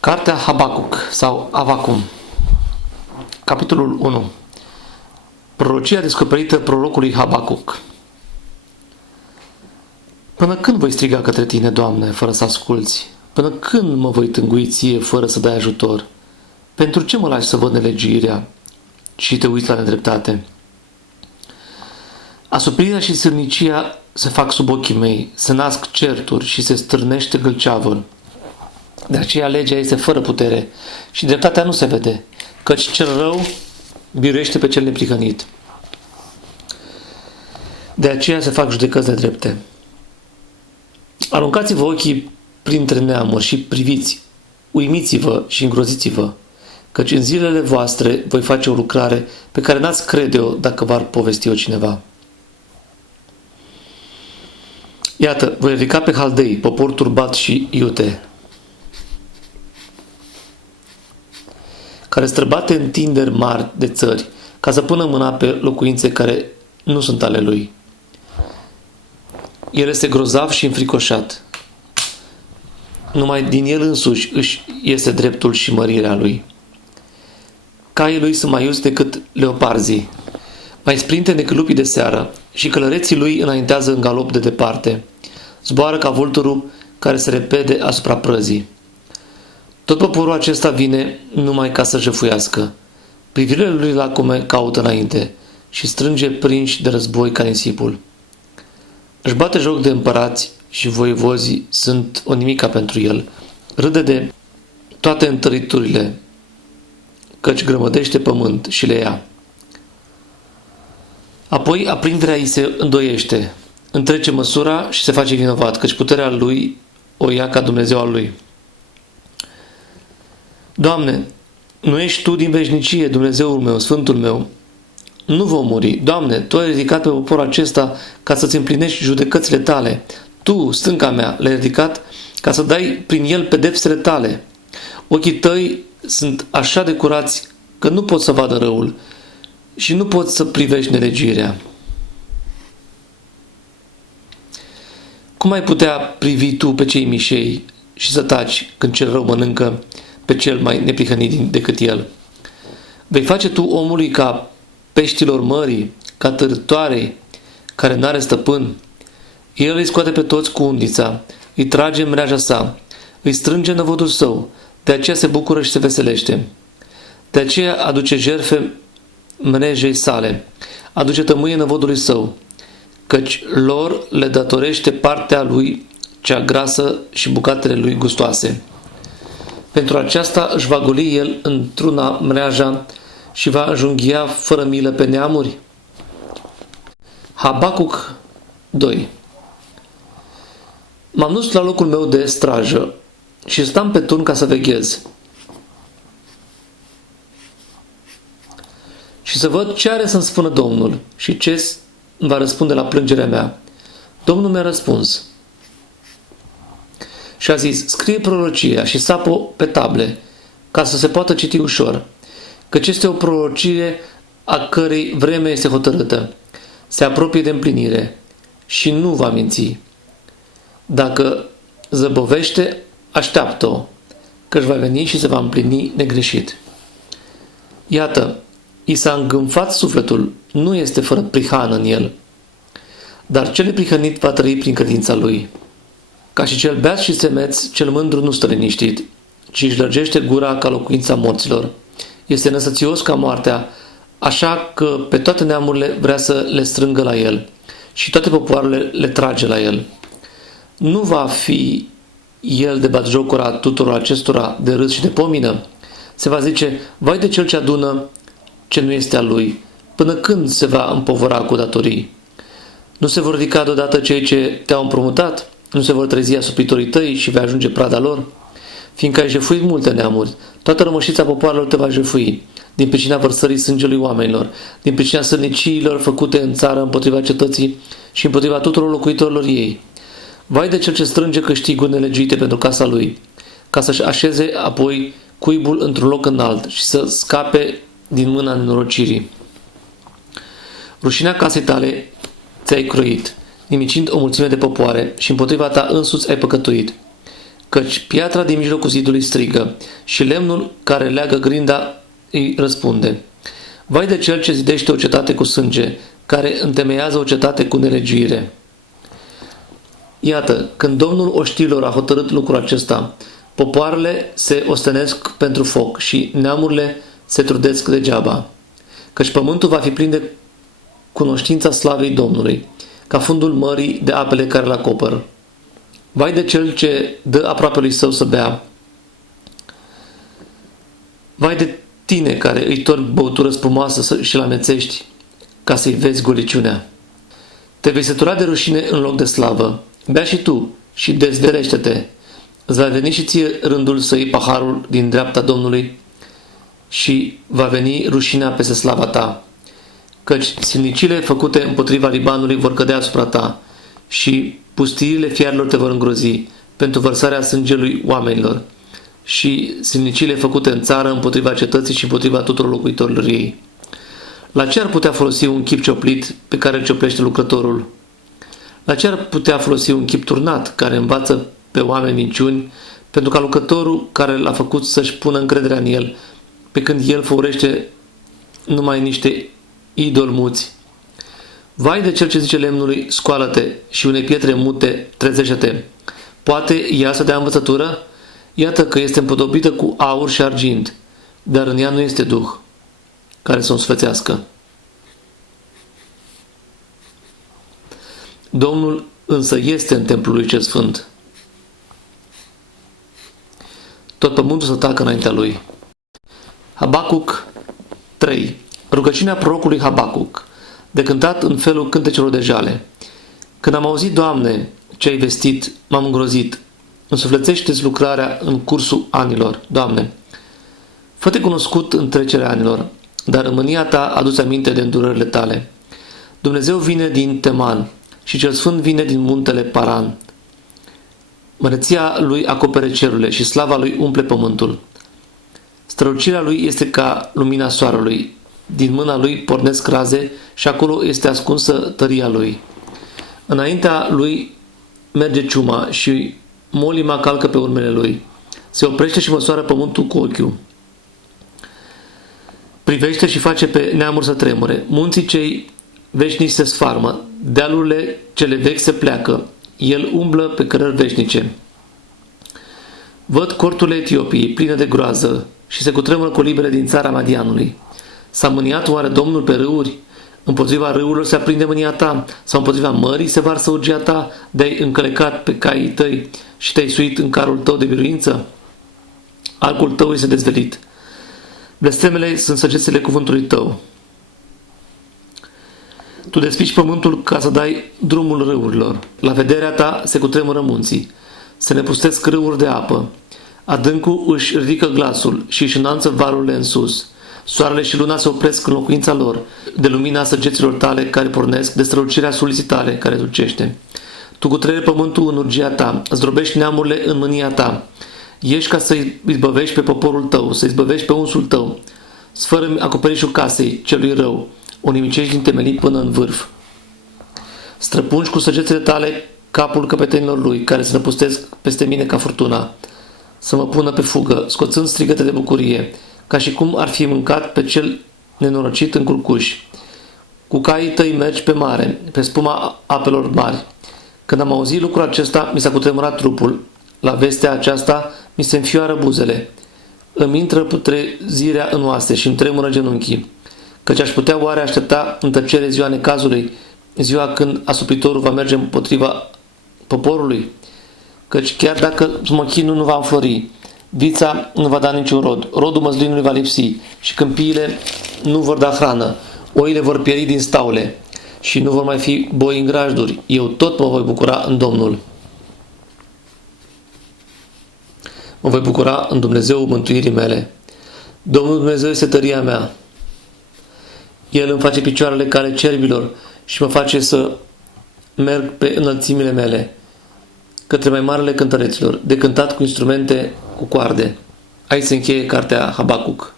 Cartea Habacuc sau Avacum. Capitolul 1. Prorocia descoperită prorocului Habacuc. Până când voi striga către tine, Doamne, fără să asculți? Până când mă voi tângui ție, fără să dai ajutor? Pentru ce mă lași să văd nelegiuirea și te uiți la nedreptate? Asuprirea și sârnicia se fac sub ochii mei, se nasc certuri și se stârnește gâlceavul. De aceea legea este fără putere și dreptatea nu se vede, căci cel rău biruiește pe cel neprihănit. De aceea se fac judecăți nedrepte. Aruncați-vă ochii printre neamuri și priviți, uimiți-vă și îngroziți-vă, căci în zilele voastre voi face o lucrare pe care n-ați crede-o dacă v-ar povesti-o cineva. Iată, voi ridica pe Haldei, popor turbat și iute, care străbate întinderi mari de țări, ca să pună mâna pe locuințe care nu sunt ale lui. El este grozav și înfricoșat. Numai din el însuși își este dreptul și mărirea lui. Caii lui sunt mai iuți decât leoparzii, mai sprinte decât lupii de seară, și călăreții lui înaintează în galop de departe. Zboară ca vulturul care se repede asupra prăzii. Tot poporul acesta vine numai ca să jefuiască. Privirile lui lacume caută înainte și strânge prinși de război ca nisipul. Își bate joc de împărați și voievozii sunt o nimica pentru el. Râde de toate întăriturile, căci grămădește pământ și le ia. Apoi aprinderea îi se îndoiește, întrece măsura și se face vinovat, căci puterea lui o ia ca Dumnezeu al lui. Doamne, nu ești Tu din veșnicie, Dumnezeul meu, Sfântul meu? Nu vom muri. Doamne, Tu ai ridicat pe poporul acesta ca să-ți împlinești judecățile Tale. Tu, stânca mea, le-ai ridicat ca să dai prin el pedepsele Tale. Ochii Tăi sunt așa de curați că nu pot să vadă răul și nu pot să privești nelegiuirea. Cum ai putea privi Tu pe cei mișei și să taci când cel rău mănâncă pe cel mai neprihănit decât el? Vei face Tu omului ca peștilor mării, ca târătoarei care n-are stăpân. El îi scoate pe toți cu undița, îi trage în mreaja sa, îi strânge în năvodul său, de aceea se bucură și se veselește. De aceea aduce jertfe mrejei sale, aduce tămâie năvodului său, căci lor le datorește partea lui cea grasă și bucatele lui gustoase. Pentru aceasta își va goli el într-una mreaja și va înjunghia fără milă pe neamuri? Habacuc 2. M-am dus la locul meu de strajă și stam pe turn ca să veghez și să văd ce are să-mi spună Domnul și ce va răspunde la plângerea mea. Domnul mi-a răspuns și a zis: scrie prorocia și sapă pe table, ca să se poată citi ușor, căci este o prorocie a cărei vreme este hotărâtă, se apropie de împlinire și nu va minți. Dacă zăbovește, așteaptă-o, căci va veni și se va împlini negreșit. Iată, i s-a îngânfat sufletul, nu este fără prihană în el, dar cel neprihănit va trăi prin credința lui. Ca și cel beat și semeț, cel mândru nu stă liniștit, ci își lărgește gura ca locuința morților. Este năsățios ca moartea, așa că pe toate neamurile vrea să le strângă la el și toate popoarele le trage la el. Nu va fi el de batjocura tuturor acestora, de râs și de pomină? Se va zice: vai de cel ce adună ce nu este al lui, până când se va împovăra cu datorii? Nu se vor ridica deodată cei ce te-au împrumutat? Nu se vor trezi asupitorii tăi și vei ajunge prada lor? Fiindcă ai jefuit multe neamuri, toată rămășița popoarelor te va jefui, din pricina vărsării sângelui oamenilor, din pricina sărniciilor făcute în țară împotriva cetății și împotriva tuturor locuitorilor ei. Vai de cel ce strânge câștiguri nelegiuite pentru casa lui, ca să-și așeze apoi cuibul într-un loc înalt și să scape din mâna nenorocirii. Rușinea casei tale ți-ai croit, nimicind o mulțime de popoare și împotriva ta însuți ai păcătuit. căci piatra din mijlocul zidului strigă și lemnul care leagă grinda îi răspunde. Vai de cel ce zidește o cetate cu sânge, care întemeiază o cetate cu nelegiuire. Iată, când Domnul oștilor a hotărât lucrul acesta, popoarele se ostenesc pentru foc și neamurile se trudesc degeaba, căci pământul va fi plin de cunoștința slavei Domnului, ca fundul mării de apele care îl acoperă. Vai de cel ce dă aproapelui său să bea. Vai de tine care îi torbi băutură spumoasă și-l amețești, ca să-i vezi goliciunea. Te vei sătura de rușine în loc de slavă. Bea și tu și dezvelește-te. Îți va veni și ție rândul să iei paharul din dreapta Domnului și va veni rușinea peste slava ta. Căci silnicile făcute împotriva Libanului vor cădea asupra ta și pustiile fiarilor te vor îngrozi pentru vărsarea sângelui oamenilor și silnicile făcute în țară împotriva cetății și împotriva tuturor locuitorilor ei. La ce ar putea folosi un chip cioplit pe care îl cioplește lucrătorul? La ce ar putea folosi un chip turnat care învață pe oameni minciuni pentru ca lucrătorul care l-a făcut să-și pună încrederea în el, pe când el făurește numai niște idoli muți? Vai de cel ce zice lemnului, scoală-te, și unei pietre mute, trezește-te. Poate ea să dea învățătură? Iată că este împodobită cu aur și argint, dar în ea nu este duh care să o sfățească. Domnul însă este în templul lui cel sfânt. Tot pământul să tacă înaintea lui. Habacuc 3. Rugăciunea prorocului Habacuc, de cântat în felul cântecelor de jale. Când am auzit, Doamne, ce ai vestit, m-am îngrozit. Însuflețește-ți lucrarea în cursul anilor, Doamne. Fă-te cunoscut în trecerea anilor, dar în mânia ta adu-ți aminte de îndurările tale. Dumnezeu vine din Teman și cel sfânt vine din muntele Paran. Măreția lui acopere cerurile și slava lui umple pământul. Strălucirea lui este ca lumina soarelui. Din mâna lui pornesc raze și acolo este ascunsă tăria lui. Înaintea lui merge ciuma și molima calcă pe urmele lui. Se oprește și măsoară pământul cu ochiul. Privește și face pe neamuri să tremure. Munții cei veșnici se sfarmă, dealurile cele vechi se pleacă. El umblă pe cărări veșnice. Văd corturile Etiopiei pline de groază și se cutremură colibele din țara Madianului. S-a mâniat oare Domnul pe râuri? Împotriva râurilor se aprinde mânia ta? Sau împotriva mării se varsă urgia ta de-ai încălecat pe caii tăi și te-ai suit în carul tău de biruință? Arcul tău este dezvelit. Blestemele sunt săgețele cuvântului tău. Tu despici pământul ca să dai drumul râurilor. La vederea ta se cutremură munții. Se nepustesc râuri de apă. Adâncul își ridică glasul și își înalță valurile în sus. Soarele și luna se opresc în locuința lor, de lumina săgeților tale care pornesc, de strălucirea suliții tale care dulcește. Tu cutreieri pământul în urgia ta, zdrobești neamurile în mânia ta. Ești ca să-i izbăvești pe poporul tău, să-i izbăvești pe unsul tău. Sfără-mi acoperișul casei celui rău, o nimicești din temelii până în vârf. Străpungi cu săgețile tale capul căpetenilor lui, care se năpustesc peste mine ca furtuna, să mă pună pe fugă, scoțând strigăte de bucurie, ca și cum ar fi mâncat pe cel nenorocit în culcuși. Cu caii tăi mergi pe mare, pe spuma apelor mari. Când am auzit lucrul acesta, mi s-a cutremurat trupul. La vestea aceasta mi se înfioară buzele. Îmi intră putrezirea în oase și îmi tremură genunchii. Căci aș putea oare aștepta în tăcere ziua necazului, ziua când asupritorul va merge împotriva poporului? Căci chiar dacă smochinul nu va înflori, vița nu va da niciun rod, rodul măslinului va lipsi și câmpiile nu vor da hrană, oile vor pieri din staule și nu vor mai fi boi în grajduri, eu tot mă voi bucura în Domnul. Mă voi bucura în Dumnezeu mântuirii mele. Domnul Dumnezeu este tăria mea. El îmi face picioarele ca ale cerbilor și mă face să merg pe înălțimile mele, către mai marele cântăreților, de cântat cu instrumente cu coarde. Aici se încheie cartea Habacuc.